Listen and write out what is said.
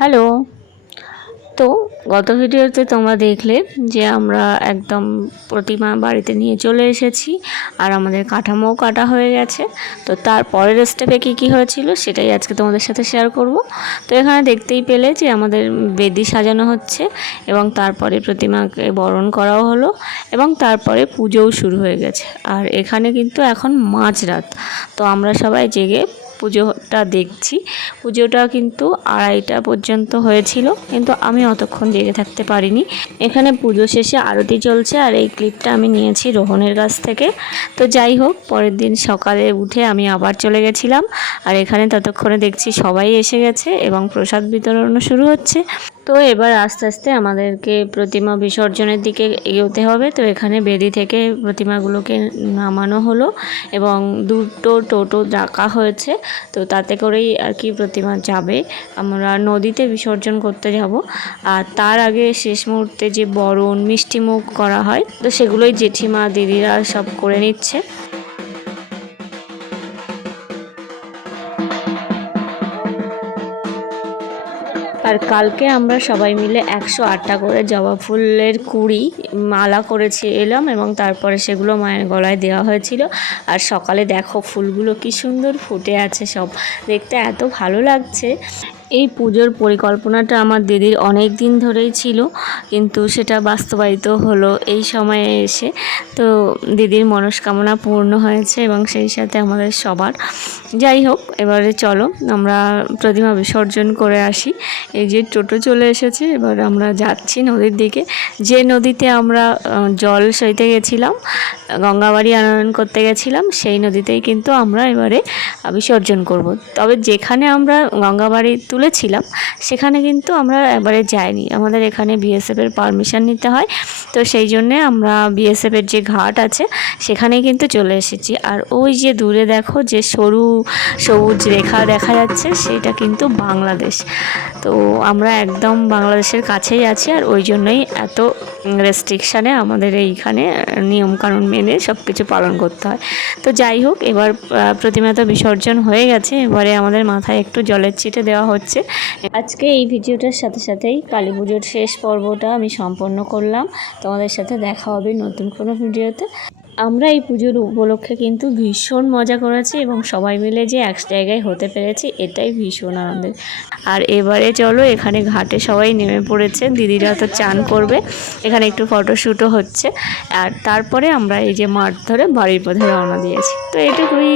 Hello. তো গত ভিডিওতে তোমরা দেখলে যে আমরা একদম প্রতিমা বাড়িতে নিয়ে চলে এসেছি আর আমাদের কাঠামোও কাটা হয়ে গেছে। তো তার পরের স্টেপে কী হয়েছিল সেটাই আজকে তোমাদের সাথে শেয়ার করব। তো এখানে দেখতেই পেলে যে আমাদের বেদি সাজানো হচ্ছে এবং তারপরে প্রতিমাকে বরণ করাও হলো এবং তারপরে পুজোও শুরু হয়ে গেছে। আর এখানে কিন্তু এখন মাঝরাত, তো আমরা সবাই জেগে পুজোটা দেখছি। পুজোটা কিন্তু 2:30টা পর্যন্ত হয়েছিল, কিন্তু আমি অতক্ষণ জেগে থাকতে পারিনি। এখানে পুজো শেষে আরতি চলছে আর এই ক্লিপটা আমি নিয়েছি রোহনের কাছ থেকে। তো যাই হোক, পরের দিন সকালে উঠে আমি আবার চলে গেছিলাম আর এখানে ততক্ষণে দেখছি সবাই এসে গেছে এবং প্রসাদ বিতরণও শুরু হচ্ছে। তো এবার আস্তে আস্তে আমাদেরকে প্রতিমা বিসর্জনের দিকে এগোতে হবে। তো এখানে বেদি থেকে প্রতিমাগুলোকে নামানো হলো এবং 2টো টোটো ডাকা হয়েছে। তো তাতে করেই আর কি প্রতিমা যাবে। আমরা নদীতে বিসর্জন করতে যাব। আর তার আগে শেষ মুহূর্তে যে বরণ মিষ্টিমুখ করা হয়, তো সেগুলোই জেঠিমা দিদিরা সব করে নিচ্ছে। আর কালকে আমরা সবাই মিলে 108টা করে জবা ফুলের কুড়ি মালা করেছি এলাম এবং তারপরে সেগুলো মায়ের গলায় দেওয়া হয়েছিল। আর সকালে দেখো ফুলগুলো কি সুন্দর ফুটে আছে, সব দেখতে এত ভালো লাগছে। এই পুজোর পরিকল্পনাটা আমার দিদির অনেক দিন ধরেই ছিল, কিন্তু সেটা বাস্তবায়িত হলো এই সময়ে এসে। তো দিদির মনস্কামনা পূর্ণ হয়েছে এবং সেই সাথে আমাদের সবার। যাই হোক, এবারে চলো আমরা প্রতিমা বিসর্জন করে আসি। এই যে টোটো চলে এসেছে, এবার আমরা যাচ্ছি নদীর দিকে। যে নদীতে আমরা জল সইতে গেছিলাম, গঙ্গাবাড়ি আনয়ন করতে গেছিলাম, সেই নদীতেই কিন্তু আমরা এবারে বিসর্জন করব। তবে যেখানে আমরা গঙ্গাবাড়ি তুলেছিলাম সেখানে কিন্তু আমরা এবারে যাইনি, আমাদের এখানে বিএসএফের পারমিশন নিতে হয়। তো সেই জন্যে আমরা বিএসএফের যে ঘাট আছে সেখানেই কিন্তু চলে এসেছি। আর ওই যে দূরে দেখো যে সরু সবুজ রেখা দেখা যাচ্ছে, সেটা কিন্তু বাংলাদেশ। তো আমরা একদম বাংলাদেশের কাছেই আছি, আর ওই জন্যই এত রেস্ট্রিকশানে আমাদের এইখানে নিয়মকানুন মেনে সব কিছু পালন করতে হয়। তো যাই হোক, এবার প্রতিমা তো বিসর্জন হয়ে গেছে, এবারে আমাদের মাথায় একটু জলের ছিটে দেওয়া হচ্ছে। আজকে এই ভিডিওটার সাথে সাথেই কালী পুজোর শেষ পর্বটা আমি সম্পন্ন করলাম। তোমাদের সাথে দেখা হবে নতুন কোনো ভিডিওতে। আমরা এই পুজোর উপলক্ষে কিন্তু ভীষণ মজা করেছি এবং সবাই মিলে যে এক জায়গায় হতে পেরেছি এটাই ভীষণ আনন্দের। আর এবারে চলো, এখানে ঘাটে সবাই নেমে পড়েছে, দিদিরা তো চান করবে, এখানে একটু ফটোশ্যুটও হচ্ছে। আর তারপরে আমরা এই যে মাঠ ধরে বাড়ির পথে রওনা দিয়েছি। তো এটুকুই।